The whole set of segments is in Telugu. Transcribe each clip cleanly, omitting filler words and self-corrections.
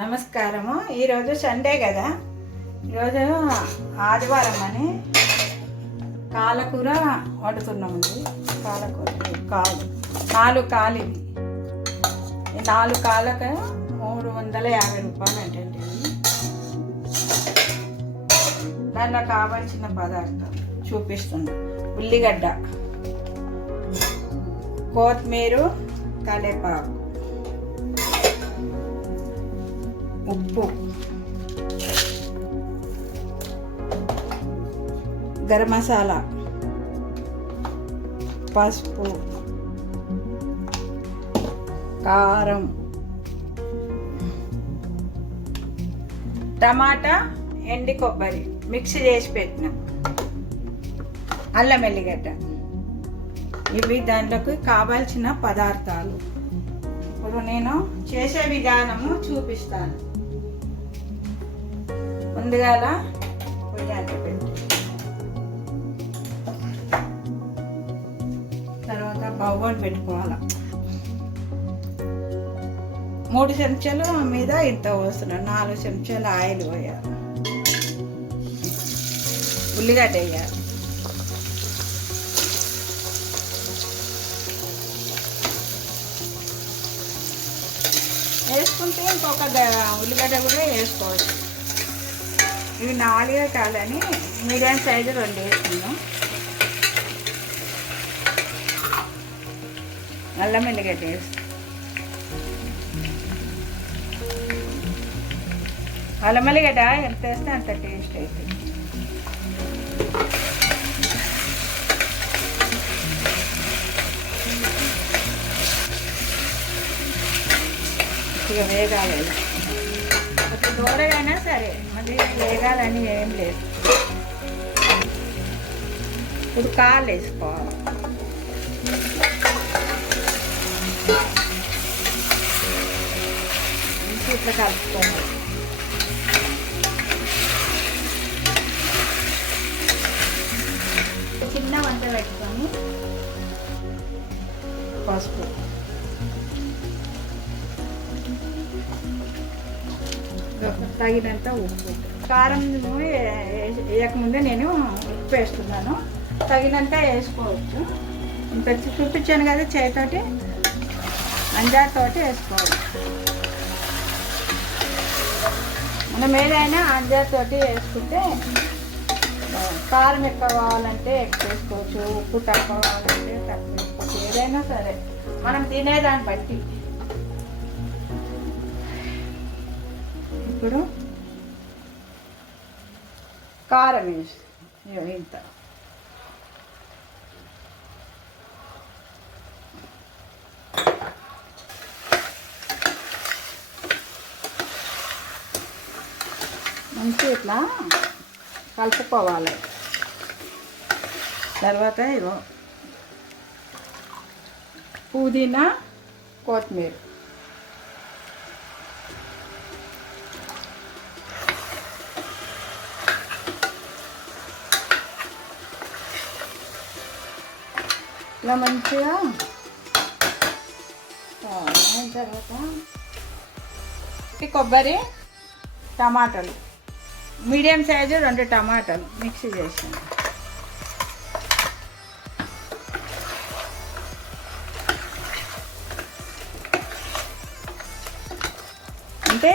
నమస్కారము. ఈరోజు సండే కదా, ఈరోజు ఆదివారం అని కాలకూర వండుతున్నామండి. కాలకూర కాలు 4 కాలు ఇవి. ఈ 4 కాళ్ళకు 350 రూపాయలు అంటే దాంట్లో కావాల్సిన పదార్థం చూపిస్తుంది. ఉల్లిగడ్డ, కొత్తిమీర, కరివేపాకు, ఉప్పు, గరం మసాలా, పసుపు, కారం, టమాటా, ఎండి కొబ్బరి మిక్స్ చేసి పెట్టిన, అల్లం ఎల్లిగడ్డ. ఇవి దాంట్లోకి కావాల్సిన పదార్థాలు. ఇప్పుడు నేను చేసే విధానము చూపిస్తాను. ముందుగాల పొయ్యి అంట పెట్టి, తర్వాత బౌల్ పెట్టుకోవాలి. 3 చెంచాలు మీద ఇంత పోస్తున్నాను. 4 చెంచాలు ఆయిల్ పోయాలి. ఉల్లిగడ్డ వేయాలి. వేసుకుంటే ఇంకొక ఉల్లిగడ్డ కూడా వేసుకోవచ్చు. ఇవి 4 కాలని మీడియం సైజు 2 వేసుకున్నాం. అల్లం ఎల్లిగడ్డ వేస్తాం. అల్లం ఎల్లిగడ్డ ఎంత వేస్తే అంత టేస్ట్ అవుతుంది. ఇక వేగాలి. ఒక దూరగైనా సరే, అది వేగాలని ఏం లేదు. ఇప్పుడు కాళ్ళు వేసుకోవాలి. ఇట్లా కలుపుకోవాలి. చిన్న వంట పెట్టుకొని పసుపు, తగినంత ఉప్పు, కారం వేయకముందే నేను ఉప్పు వేస్తున్నాను. తగినంత వేసుకోవచ్చు. ఇంత చూపించాను కదా, చేతితోటి అంజాతోటి వేసుకోవాలి. మనం ఏదైనా అంజాతోటి వేసుకుంటే కారం ఎక్కువ కావాలంటే ఎక్కువ వేసుకోవచ్చు, ఉప్పు తక్కువ కావాలంటే తక్కువ వేసుకోవచ్చు. ఏదైనా సరే మనం తినేదాన్ని బట్టి. ఇప్పుడు కారం వేసి ఇంత, మంచి ఇట్లా కలుపుకోవాలి. తర్వాత ఇగో పుదీనా, కొత్తిమీర, ఇలా మంచిగా అయిన తర్వాత కొబ్బరి, టమాటాలు మీడియం సైజు 2 టమాటాలు మిక్సీ చేసాను. అంటే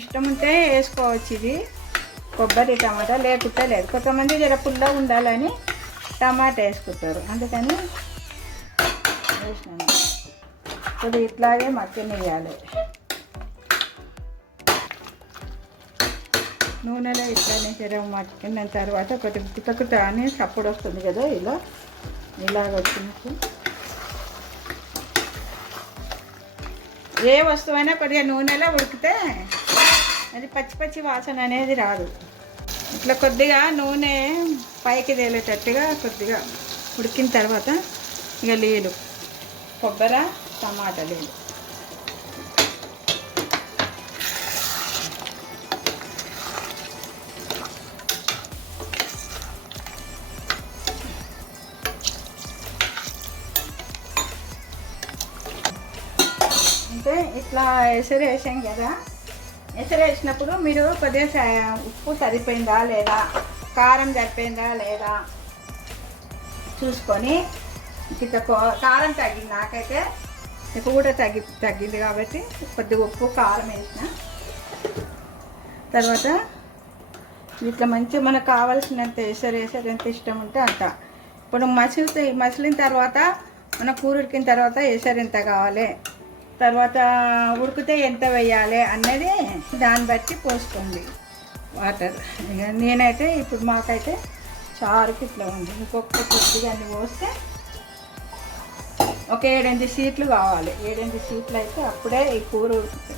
ఇష్టం ఉంటే వేసుకోవచ్చు. ఇది కొబ్బరి టమాటా లేకుంటే లేదు. కొంతమంది జర పుల్లగా ఉండాలని టమాటా వేసుకుంటారు, అందుకని వేసినాను. కొద్దిగా ఇట్లాగే మగ్గనివ్వాలి. నూనెలో ఇట్లానే చెరవ మగ్గిన తర్వాత కొద్దిగా కుతకుత అని చప్పుడు వస్తుంది కదా, ఇలాగ వచ్చినట్టు. ఏ వస్తువైనా కొద్దిగా నూనెలో ఉడికితే అది పచ్చి పచ్చి వాసన అనేది రాదు. ఇట్లా కొద్దిగా నూనె పైకి తేలేటట్టుగా కొద్దిగా ఉడికిన తర్వాత ఇక నీళ్ళు, కొబ్బరి, టమాటా నీళ్ళు, అంటే ఇట్లా ఎసరు వేసాం కదా, ఎసరు వేసినప్పుడు మీరు కొద్దిగా ఉప్పు సరిపోయిందా లేదా, కారం సరిపోయిందా లేదా చూసుకొని, ఇంత కారం తగ్గింది నాకైతే, ఉప్పు కూడా తగ్గింది కాబట్టి కొద్దిగా ఉప్పు కారం వేసిన తర్వాత ఇట్లా మంచిగా మనకు కావాల్సినంత ఎసరు ఎంత ఇష్టం ఉంటే అంత. ఇప్పుడు మసిలిన తర్వాత మన కూర ఉడికిన తర్వాత ఎసరు ఎంత కావాలి, తర్వాత ఉడికితే ఎంత వేయాలి అన్నది దాన్ని బట్టి పోసుకోండి వాటర్. నేనైతే ఇప్పుడు మాకైతే చారుకి ఇట్లా ఉంది, ఇంకొక కొద్దిగా అన్ని పోస్తే ఒక 7-8 సీట్లు కావాలి. 7-8 సీట్లు అయితే అప్పుడే ఈ కూర ఉడుకుతుంది.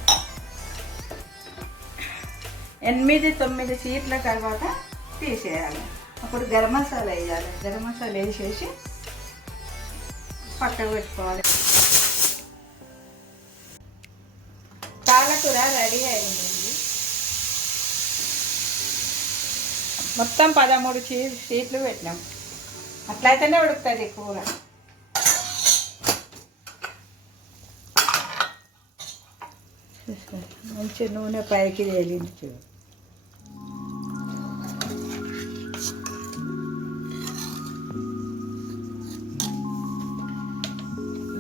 8-9 సీట్ల తర్వాత తీసేయాలి. అప్పుడు గరం మసాలా వేయాలి. గరం మసాలా వేసేసి పక్కకు పెట్టుకోవాలి. పాలకూర రెడీ అయిందండి. మొత్తం 13 సీట్లు పెట్టినాం. అట్లయితేనే ఉడుకుతుంది కూర. మంచి నూనె పైకి తేలింది చూడు.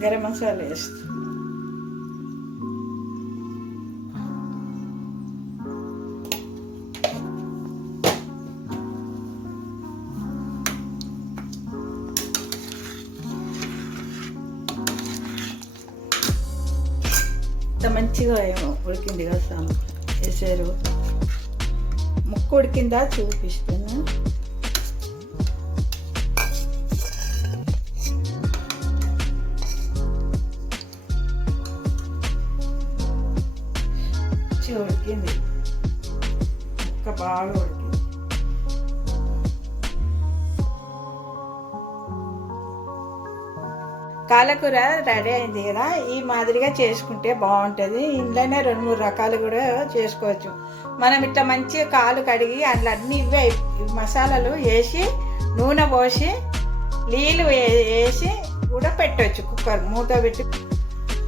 గరం మసాలా వేస్తాం. మంచిగా ఉడికింది కదా ఎసరు. ముక్కు ఉడికిందా చూపిస్తాను. ఉడికింది, ముక్క బాగా ఉడికింది. పాలకూర రెడీ అయింది కదా, ఈ మాదిరిగా చేసుకుంటే బాగుంటుంది. ఇంట్లోనే 2-3 రకాలు కూడా చేసుకోవచ్చు. మనం ఇట్లా మంచిగా కాలు కడిగి అందులో అన్నీ ఇవే మసాలాలు వేసి నూనె పోసి నీళ్ళు వేసి కూడా పెట్టవచ్చు. కుక్కర్ మూత పెట్టి.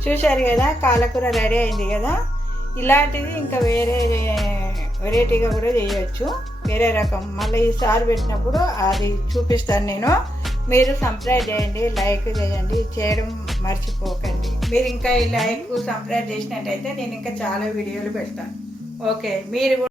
చూశారు కదా, పాలకూర రెడీ అయింది కదా. ఇలాంటివి ఇంకా వేరే వెరైటీగా కూడా చేయవచ్చు, వేరే రకం. మళ్ళీ ఈసారి పెట్టినప్పుడు అది చూపిస్తాను నేను. మీరు సబ్స్క్రైబ్ చేయండి, లైక్ చేయండి, చేయడం మర్చిపోకండి. మీరు ఇంకా ఈ లైక్ సబ్స్క్రైబ్ చేసినట్టయితే నేను ఇంకా చాలా వీడియోలు పెడతాను. ఓకే, మీరు